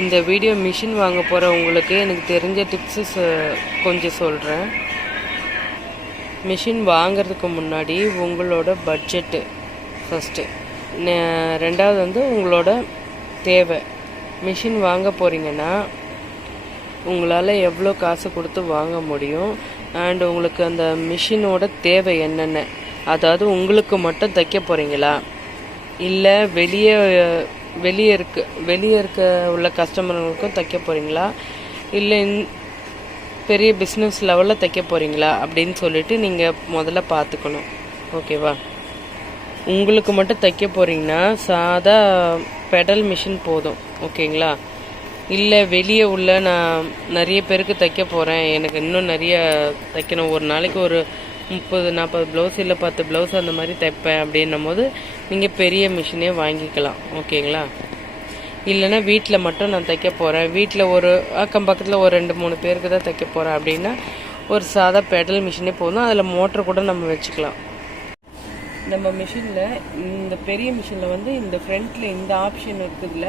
இந்த video machine வாங்க போகிறவங்களுக்கு எனக்கு தெரிஞ்ச டிப்ஸு கொஞ்சம் சொல்கிறேன். மிஷின் வாங்கிறதுக்கு முன்னாடி உங்களோட பட்ஜெட்டு ஃபஸ்ட்டு, ரெண்டாவது வந்து உங்களோட தேவை. மிஷின் வாங்க போகிறீங்கன்னா உங்களால் எவ்வளோ காசு கொடுத்து வாங்க முடியும், அண்ட் உங்களுக்கு அந்த மிஷினோட தேவை என்னென்ன, அதாவது உங்களுக்கு மட்டும் தைக்க போகிறீங்களா இல்லை வெளியே இருக்க உள்ள கஸ்டமர்களுக்கும் தைக்க போகிறீங்களா இல்லை பெரிய பிஸ்னஸ் லெவலில் தைக்க போகிறீங்களா அப்படின்னு சொல்லிட்டு நீங்கள் முதல்ல பார்த்துக்கணும். ஓகேவா? உங்களுக்கு மட்டும் தைக்க போகிறீங்கன்னா சாதா பெடல் மிஷின் போதும். ஓகேங்களா? இல்லை வெளியே உள்ள நான் நிறைய பேருக்கு தைக்க போகிறேன், எனக்கு இன்னும் நிறைய தைக்கணும், ஒரு நாளைக்கு ஒரு 30-40 ப்ளவுஸ் இல்லை 10 ப்ளவுஸ் அந்த மாதிரி தைப்பேன் அப்படின்னும் போது நீங்கள் பெரிய மிஷினே வாங்கிக்கலாம். ஓகேங்களா? இல்லைன்னா வீட்டில் மட்டும் நான் தைக்க போகிறேன், வீட்டில் ஒரு அக்கம் பக்கத்தில் ஒரு 2-3 பேருக்கு தான் தைக்க போகிறேன் அப்படின்னா ஒரு சாதா பெடல் மிஷினே போதும். அதில் மோட்டர் கூட நம்ம வச்சுக்கலாம். நம்ம மிஷினில், இந்த பெரிய மிஷினில் வந்து இந்த ஃப்ரண்ட்டில் இந்த ஆப்ஷன் இருக்குதுல்ல,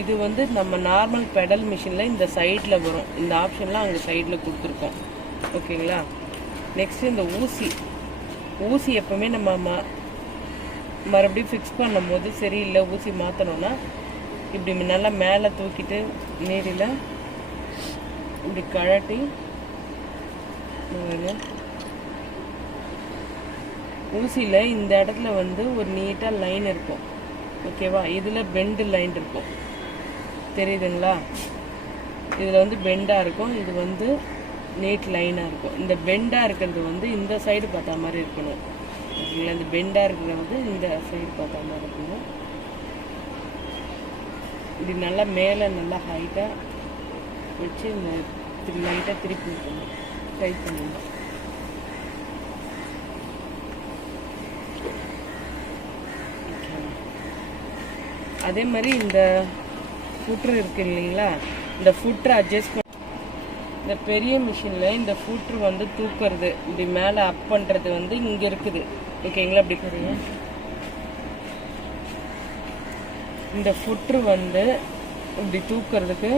இது வந்து நம்ம நார்மல் பெடல் மிஷினில் இந்த சைடில் வரும். இந்த ஆப்ஷன்லாம் அங்கே சைடில் கொடுத்துருக்கோம். ஓகேங்களா? நெக்ஸ்ட்டு இந்த ஊசி எப்போவுமே நம்ம மறுபடியும் ஃபிக்ஸ் பண்ணும் போது சரியில்லை, ஊசி மாற்றணும்னா இப்படி நல்லா மேலே தூக்கிட்டு நீரில் இப்படி கழட்டி ஊசியில் இந்த இடத்துல வந்து ஒரு நீட்டாக லைன் இருக்கும். ஓகேவா? இதில் பெண்டு லைன் இருக்கும், தெரியுதுங்களா? இதில் வந்து பெண்டாக இருக்கும், இது வந்து நீட் லைனாக இருக்கும். இந்த பெண்டாக இருக்கிறது வந்து இந்த சைடு பார்த்தா மாதிரி இருக்கணும். ஓகேங்களா? இந்த பெண்டாக இருக்கிறது வந்து இந்த சைடு பார்த்தா மாதிரி இருக்கணும். இப்படி நல்லா மேலே நல்லா ஹைட்டாக வச்சு இந்த லைட்டாக திருப்பி வைக்கணும், டைட் பண்ணணும். அதே மாதிரி இந்த ஃபுட்ரு இருக்கு இல்லைங்களா, இந்த ஃபுட்ரு அட்ஜஸ்ட் இந்த பெரிய மிஷினில் இந்த ஃபுட்ரு வந்து தூக்குறது, இப்படி மேலே அப் பண்ணுறது வந்து இங்கே இருக்குது. ஓகேங்களா? அப்படி போடுங்க. இந்த ஃபுட்ரு வந்து இப்படி தூக்குறதுக்கு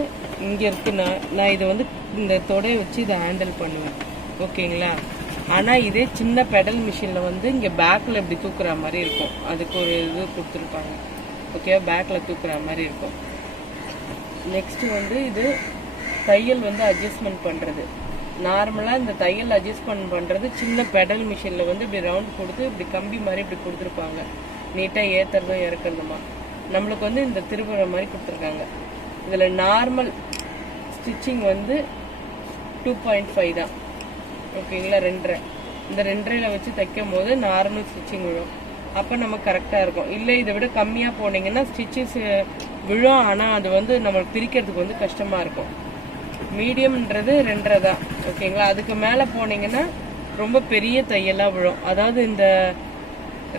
இங்கே இருக்குது. நான் இதை வந்து இந்த தொடையை வச்சு இதை ஹேண்டில் பண்ணுவேன். ஓகேங்களா? ஆனால் இதே சின்ன பெடல் மிஷினில் வந்து இங்கே பேக்கில் இப்படி தூக்குற மாதிரி இருக்கும். அதுக்கு ஒரு இது கொடுத்துருப்பாங்க. ஓகேவா? பேக்கில் தூக்குற மாதிரி இருக்கும். நெக்ஸ்ட்டு வந்து இது தையல் வந்து அட்ஜஸ்ட்மெண்ட் பண்ணுறது. நார்மலாக இந்த தையல் அட்ஜஸ்ட்மெண்ட் பண்ணுறது சின்ன பெடல் மிஷினில் வந்து இப்படி ரவுண்ட் கொடுத்து இப்படி கம்பி மாதிரி இப்படி கொடுத்துருப்பாங்க, நீட்டாக ஏற்றுறதும் இறக்குறதுமா. நம்மளுக்கு வந்து இந்த திருப்புற மாதிரி கொடுத்துருக்காங்க. இதில் நார்மல் ஸ்டிச்சிங் வந்து 2.5 தான். ஓகேங்களா? 2.5. இந்த 2.5 வச்சு தைக்கும் போது நார்மல் ஸ்டிச்சிங் விழும். அப்போ நம்ம கரெக்டாக இருக்கும். இல்லை இதை விட கம்மியாக போனீங்கன்னா ஸ்டிச்சஸ் விழும், ஆனால் அது வந்து நம்மளுக்கு பிரிக்கிறதுக்கு வந்து கஷ்டமாக இருக்கும். மீடியம்ன்றது 2.5 தான். ஓகேங்களா? அதுக்கு மேலே போனீங்கன்னா ரொம்ப பெரிய தையெல்லாம் விழும். அதாவது இந்த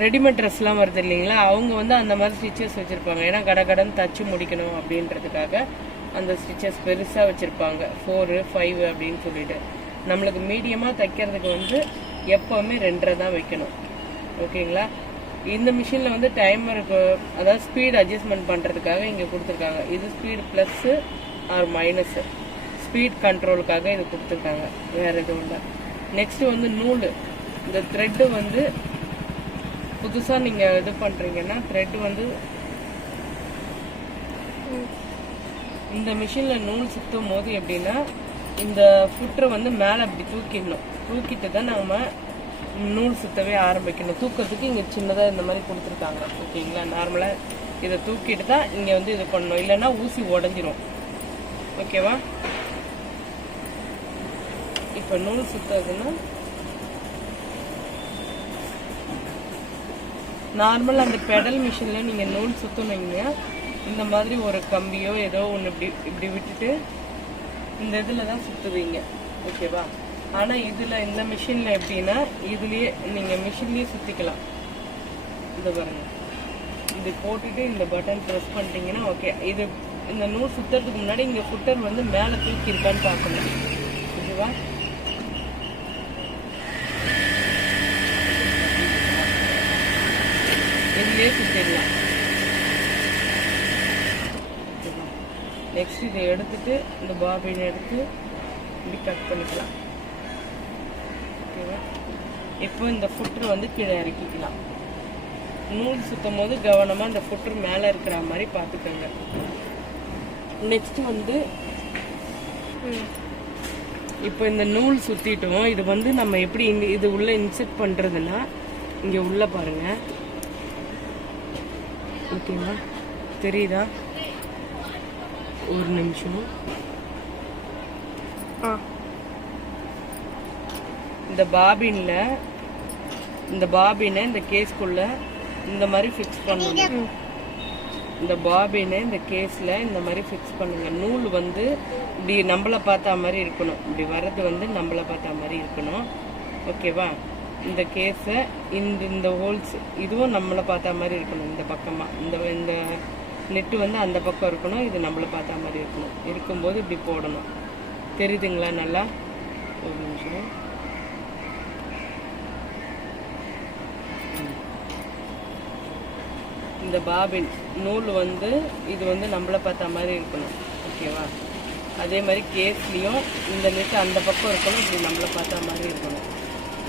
ரெடிமேட் ட்ரெஸ்லாம் வருது இல்லைங்களா, அவங்க வந்து அந்த மாதிரி ஸ்டிச்சஸ் வச்சுருப்பாங்க. ஏன்னா கடன் தச்சு முடிக்கணும் அப்படின்றதுக்காக அந்த ஸ்டிச்சஸ் பெருசாக வச்சுருப்பாங்க, 4, 5 அப்படின்னு சொல்லிட்டு. நம்மளுக்கு மீடியமாக தைக்கிறதுக்கு வந்து எப்போவுமே 2.5 தான் வைக்கணும். ஓகேங்களா? இந்த மிஷினில் வந்து டைமருக்கு, அதாவது ஸ்பீட் அட்ஜஸ்ட்மெண்ட் பண்ணுறதுக்காக இங்கே கொடுத்துருக்காங்க. இது speed plus or minus, speed கண்ட்ரோலுக்காக இது கொடுத்துருக்காங்க, வேறு எதுவும் இல்லை. நெக்ஸ்ட்டு வந்து நூல், இந்த த்ரெட்டு வந்து புதுசாக நீங்கள் இது பண்ணுறீங்கன்னா த்ரெட்டு வந்து இந்த மிஷினில் நூல் சுற்றும் போது எப்படின்னா இந்த ஃபுட்ரை வந்து மேலே அப்படி தூக்கிட்டு தான் நம்ம நூல் சுற்றவே ஆரம்பிக்கணும். தூக்கிறதுக்கு இங்கே சின்னதாக இந்த மாதிரி கொடுத்துருக்காங்க. ஓகேங்களா? நார்மலாக இதை தூக்கிட்டு தான் இங்கே வந்து இது பண்ணணும், இல்லைன்னா ஊசி உடஞ்சிரும். ஓகேவா? இப்போ நூல் சுற்றுறதுன்னா நார்மல் அந்த பெடல் மிஷினில் நீங்கள் நூல் சுற்றணுங்க, இந்த மாதிரி ஒரு கம்பியோ ஏதோ ஒன்று இப்படி விட்டுட்டு இந்த இதில் தான் சுற்றுவீங்க. ஓகேவா? ஆனால் இதில் இந்த மிஷினில் எப்படின்னா இதுலேயே நீங்கள் மிஷின்லேயே சுற்றிக்கலாம். இந்த பாருங்க, இது போட்டுட்டு இந்த பட்டன் ப்ரெஸ் பண்ணிட்டீங்கன்னா ஓகே. இது இந்த நூல் சுற்றுறதுக்கு முன்னாடி இங்கே ஃபுட்டர் வந்து மேலே தூக்கி இருக்கான்னு பார்க்கணும். ஓகேவா? இதுலேயே சுற்றிடலாம். நெக்ஸ்ட் இதை எடுத்துட்டு இந்த பாபின் எடுத்து இப்படி கட் பண்ணிக்கலாம். ஓகேவா? இப்போ இந்த ஃபுட்ரு வந்து கீழே இறக்கிக்கலாம். நூல் சுற்றும் போது கவனமாக இந்த ஃபுட்ரு மேலே இருக்கிற மாதிரி பார்த்துக்கோங்க. நெக்ஸ்ட் வந்து இப்போ இந்த நூல் சுற்றிட்டோம். இது வந்து நம்ம எப்படி இது உள்ளே இன்செர்ட் பண்ணுறதுன்னா இங்கே உள்ளே பாருங்கள். ஓகேவா? தெரியுதா? ஒரு நிமிஷம். இந்த பாபினை இந்த கேஸ்க்குள்ள இந்த மாதிரி ஃபிக்ஸ் பண்ணுங்க. இந்த பாபினை இந்த கேஸில் இந்த மாதிரி ஃபிக்ஸ் பண்ணுங்க. நூல் வந்து இப்படி நம்மளை பார்த்தா மாதிரி இருக்கணும். இப்படி வர்றது வந்து நம்மளை பார்த்தா மாதிரி இருக்கணும். ஓகேவா? இந்த கேஸை இந்த ஹோல்ஸ் இதுவும் நம்மளை பார்த்தா மாதிரி இருக்கணும். இந்த பக்கமாக இந்த நெட்டு வந்து அந்த பக்கம் இருக்கணும். இது நம்மளை பார்த்தா மாதிரி இருக்கணும். இருக்கும்போது இப்படி போடணும். தெரியுதுங்களா? நல்லா ஒரு நிமிஷம். இந்த பாபின் நூல் வந்து இது வந்து நம்மளை பார்த்த மாதிரி இருக்கணும். ஓகேவா? அதே மாதிரி கேஸ்லேயும் இந்த நெட்டு அந்த பக்கம் இருக்கணும். இப்படி நம்மளை பார்த்த மாதிரி இருக்கணும்.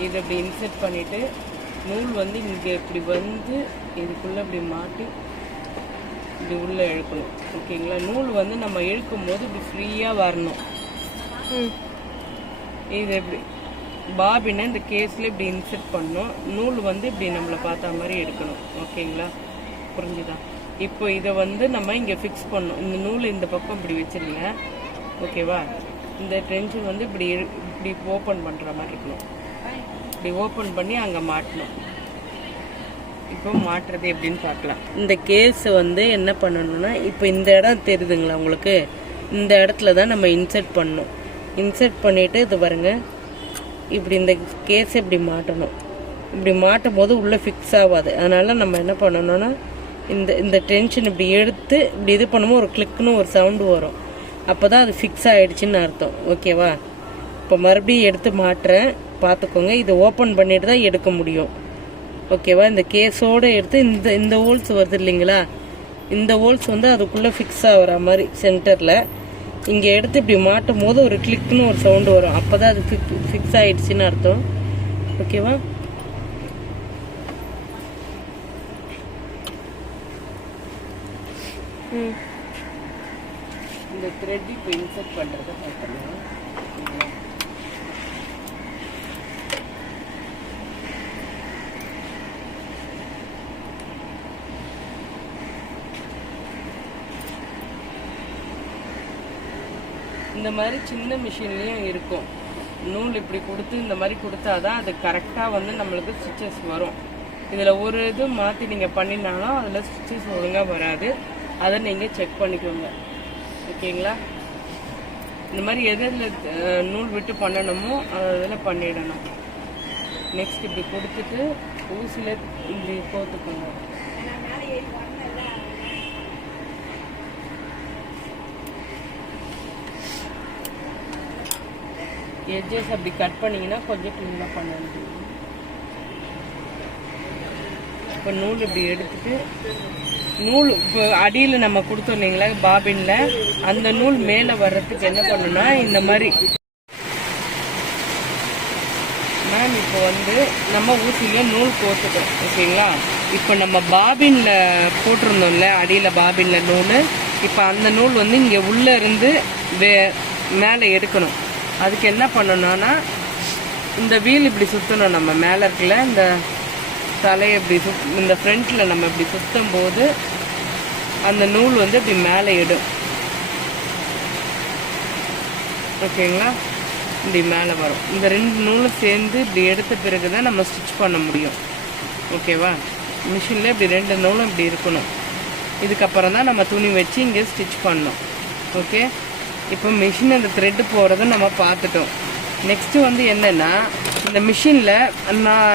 இது இப்படி இன்செர்ட் பண்ணிவிட்டு நூல் வந்து இங்கே இப்படி வந்து இதுக்குள்ளே இப்படி மாட்டி இப்படி உள்ளே இழுக்கணும். ஓகேங்களா? நூல் வந்து நம்ம இழுக்கும் போது இப்படி ஃப்ரீயாக வரணும். இது இப்படி பாபினை இந்த கேஸில் இப்படி இன்செர்ட் பண்ணணும். நூல் வந்து இப்படி நம்மளை பார்த்த மாதிரி எடுக்கணும். ஓகேங்களா? புரிஞ்சுதா? இப்போ இதை வந்து நம்ம இங்கே ஃபிக்ஸ் பண்ணணும். இந்த நூல் இந்த பக்கம் இப்படி வச்சிருங்க. ஓகேவா? இந்த டென்ஷன் வந்து இப்படி ஓப்பன் பண்ணுற மாதிரி இருக்கணும். இப்படி ஓப்பன் பண்ணி அங்கே மாட்டணும். இப்போ மாட்டுறது எப்படின்னு பார்க்கலாம். இந்த கேஸ் வந்து என்ன பண்ணணும்னா இப்போ இந்த இடம் தெரியுதுங்களா உங்களுக்கு? இந்த இடத்துல தான் நம்ம இன்செர்ட் பண்ணணும். இன்செர்ட் பண்ணிவிட்டு இது பாருங்க, இப்படி இந்த கேஸை இப்படி மாட்டணும். இப்படி மாட்டும் போது உள்ளே ஃபிக்ஸ் ஆகாது. அதனால் நம்ம என்ன பண்ணணும்னா இந்த டென்ஷன் இப்படி எடுத்து இப்படி இது பண்ணும்போது ஒரு கிளிக்னு ஒரு சவுண்டு வரும். அப்போ தான் அது ஃபிக்ஸ் ஆகிடுச்சின்னு அர்த்தம். ஓகேவா? இப்போ மறுபடியும் எடுத்து மாட்டுறேன், பார்த்துக்கோங்க. இதை ஓப்பன் பண்ணிட்டு தான் எடுக்க முடியும். ஓகேவா? இந்த கேஸோடு எடுத்து இந்த ஹோல்ஸ் வருது இல்லைங்களா? இந்த ஹோல்ஸ் வந்து அதுக்குள்ளே ஃபிக்ஸ் ஆகிற மாதிரி சென்டரில் இங்கே எடுத்து இப்படி மாட்டும் போது ஒரு கிளிக்னு ஒரு சவுண்டு வரும். அப்போ தான் அது ஃபிக்ஸ் ஆகிடுச்சின்னு அர்த்தம். ஓகேவா? இந்த த்ரெட் இப்போ இன்செர்ட் பண்ணுறதை பார்க்கலாம். இந்த மாதிரி சின்ன மிஷின்லேயும் இருக்கும். நூல் இப்படி கொடுத்து இந்த மாதிரி கொடுத்தாதான் அது கரெக்டாக வந்து நம்மளுக்கு ஸ்டிச்சஸ் வரும். இதில் ஒரு இது மாற்றி நீங்கள் பண்ணினாலும் அதில் ஸ்டிச்சஸ் ஒழுங்காக வராது. அதை நீங்கள் செக் பண்ணிக்கோங்க. ஓகேங்களா? இந்த மாதிரி எதில் நூல் விட்டு பண்ணணுமோ அதில் பண்ணிடணும். நெக்ஸ்ட் இப்படி கொடுத்துட்டு ஊசியில் இப்படி கோத்துக்கோங்க. எட்ஜஸ் அப்படி கட் பண்ணிங்கன்னா கொஞ்சம் க்ளீனாக பண்ண முடியும். இப்போ நூல் இப்படி எடுத்துட்டு நூல் இப்போ அடியில் நம்ம கொடுத்தோம் இல்லைங்களா பாபினில், அந்த நூல் மேலே வர்றதுக்கு என்ன பண்ணணும்னா இந்த மாதிரி மேம் இப்போ வந்து நம்ம ஊசியிலே நூல் கோத்துட்டோம். ஓகேங்களா? இப்போ நம்ம பாபினில் போட்டிருந்தோம்ல அடியில் பாபினில் நூல், இப்போ அந்த நூல் வந்து இங்கே உள்ளே இருந்து மேலே எடுக்கணும். அதுக்கு என்ன பண்ணணும்னா இந்த வீல் இப்படி சுற்றணும். நம்ம மேலே இருக்குல்ல இந்த தலையை இப்படி இந்த ஃப்ரண்ட்டில் நம்ம இப்படி சுற்றும் போது அந்த நூல் வந்து இப்படி மேலே இடும். ஓகேங்களா? இப்படி மேலே வரும். இந்த ரெண்டு நூலும் சேர்ந்து இப்படி எடுத்த பிறகு தான் நம்ம ஸ்டிச் பண்ண முடியும். ஓகேவா? மிஷினில் இப்படி ரெண்டு நூலும் இப்படி இருக்கணும். இதுக்கப்புறம் தான் நம்ம துணி வச்சு இங்கே ஸ்டிச் பண்ணணும். ஓகே? இப்போ மிஷின் அந்த த்ரெட்டு போகிறத நம்ம பார்த்துட்டோம். நெக்ஸ்ட்டு வந்து என்னென்னா இந்த மிஷினில்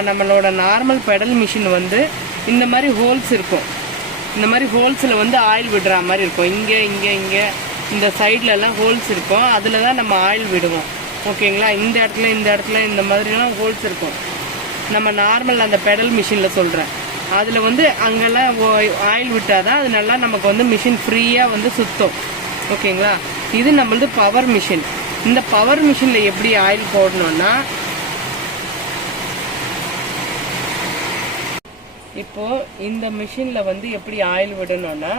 நம்மளோட நார்மல் பெடல் மிஷின் வந்து இந்த மாதிரி ஹோல்ஸ் இருக்கும். இந்த மாதிரி ஹோல்ஸில் வந்து ஆயில் விடுற மாதிரி இருக்கும். இங்கே இங்கே இங்கே இந்த சைட்லலாம் ஹோல்ஸ் இருக்கும். அதில் தான் நம்ம ஆயில் விடுவோம். ஓகேங்களா? இந்த இடத்துல இந்த மாதிரிலாம் ஹோல்ஸ் இருக்கும். நம்ம நார்மல் அந்த பெடல் மிஷினில் சொல்கிறேன். அதில் வந்து அங்கெல்லாம் ஆயில் விட்டால் தான் அது நல்லா நமக்கு வந்து மிஷின் ஃப்ரீயாக வந்து சுற்றும். ஓகேங்களா. இது நம்மளது பவர் மிஷின். இந்த பவர் மிஷின்ல எப்படி ஆயில் போடணும்னா, இப்போ இந்த மிஷின்ல வந்து எப்படி ஆயில் விடணும்னா,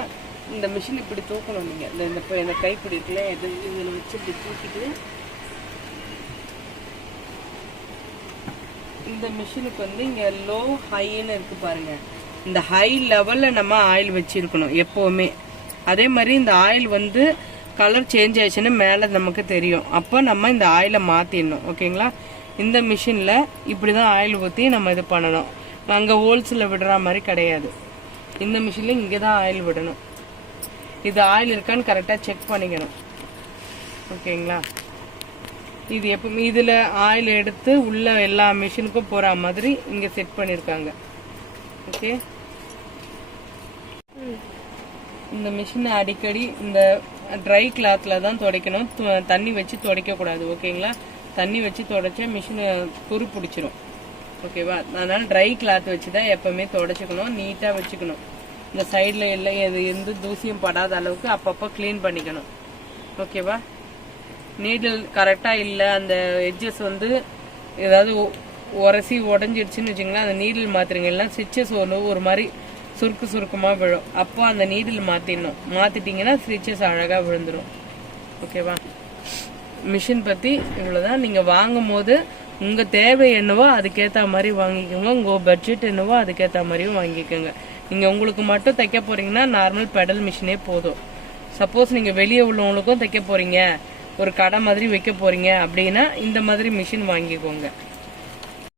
இந்த மிஷின் இப்படி தூக்கணும். நீங்க இந்த கைப்பிடி இருக்குல்ல, இதுல வச்சு இப்படி தூக்கிட்டு இந்த மிஷினுக்கு வந்து இங்க லோ ஹைன்னு இருக்கு பாருங்க. இந்த ஹை லெவல்ல நம்ம ஆயில் வச்சிருக்கணும் எப்பவுமே. அதே மாதிரி இந்த ஆயில் வந்து கலர் சேஞ்ச் ஆயிடுச்சுன்னா மேல நமக்கு தெரியும். அப்போ நம்ம இந்த ஆயிலை மாத்திடணும். ஓகேங்களா. இந்த மிஷின்ல இப்படிதான் ஆயில் ஊற்றி நம்ம இது பண்ணணும். அங்க ஹோல்ஸ்ல விடுற மாதிரி கிடையாது. இந்த மிஷின்ல இங்கதான் ஆயில் விடணும். இது ஆயில் இருக்கான்னு கரெக்டா செக் பண்ணிக்கணும். ஓகேங்களா. இது எப்பவுமே இதுல ஆயில் எடுத்து உள்ள எல்லா மிஷினுக்கும் போற மாதிரி இங்க செட் பண்ணிருக்காங்க. ஓகே. இந்த மிஷினை அடிக்கடி இந்த ட்ரை கிளாத்ல தான் துடைக்கணும். தண்ணி வச்சு துடைக்க கூடாது. ஓகேங்களா. தண்ணி வச்சு துடைச்சா மிஷினை துரு பிடிச்சிரும். ஓகேவா. அதனால ட்ரை கிளாத் வச்சுதான் எப்பவுமே துடைச்சிக்கணும். நீட்டா வச்சுக்கணும். இந்த சைட்ல எல்லாம் எந்த தூசியும் படாத அளவுக்கு அப்பப்போ கிளீன் பண்ணிக்கணும். ஓகேவா. நீடில் கரெக்டா இல்லை, அந்த எட்ஜஸ் வந்து ஏதாவது உரசி உடஞ்சிடுச்சுன்னு வச்சுங்களேன், அந்த நீடில் மாத்திரங்க. இல்லைன்னா ஸ்டிச்சஸ் ஒரு மாதிரி சுருக்கமா விழும். அப்போ அந்த நீடில் மாத்திடணும். மாத்திட்டீங்கன்னா ஸ்டிச்சஸ் அழகா விழுந்துடும். ஓகேவா. மிஷின் பத்தி இவ்வளவுதான். நீங்க வாங்கும் போது உங்க தேவை என்னவோ அதுக்கேற்ற மாதிரி வாங்கிக்கோங்க. உங்க பட்ஜெட் என்னவோ அதுக்கேற்ற மாதிரியும் வாங்கிக்கோங்க. நீங்க உங்களுக்கு மட்டும் தைக்க போறீங்கன்னா நார்மல் பெடல் மிஷினே போதும். சப்போஸ் நீங்க வெளியே உள்ளவங்களுக்கும் தைக்க போறீங்க, ஒரு கடை மாதிரி வைக்க போறீங்க அப்படின்னா இந்த மாதிரி மிஷின் வாங்கிக்கோங்க.